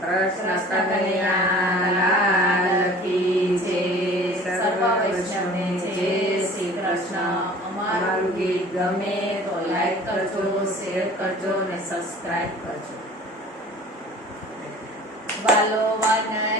કૃષ્ણ કનૈયા લાલ કી કૃષ્ણ અમારું ગીત ગમે તો લાઈક કરજો શેર કરજો ને સબસ્ક્રાઇબ કરજો વાલો વન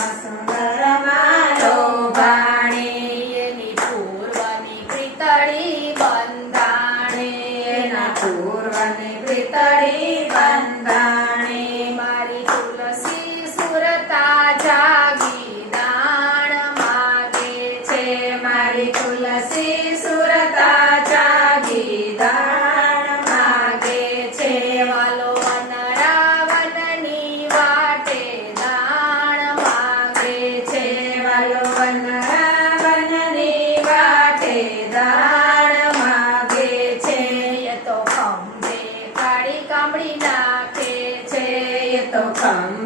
તુલસી સુરતા જાગી દાણ માગે છે. તુલસી સુરતા જાગી દાણ માગે છે. વાલો વનરાવનની વાટે દાણ માગે છે. વાલો વાટે દાણ માગે છે. તો કાળી કામળી નાખે time.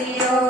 see.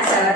enseñanza,